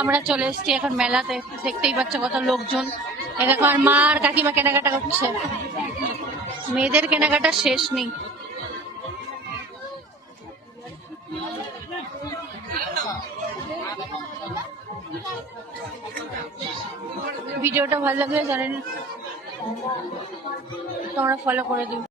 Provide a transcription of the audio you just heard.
আমরা চলে এসেছি এখন মেলাতে। দেখতেই পাচ্ছ কত লোকজন। দেখো আর মা আর কাকিমা কেনাকাটা করছে। মেয়েদের কেনাকাটা শেষ নেই। ভিডিওটা ভালো লাগলে জানেন তোমরা ফলো করে দিও।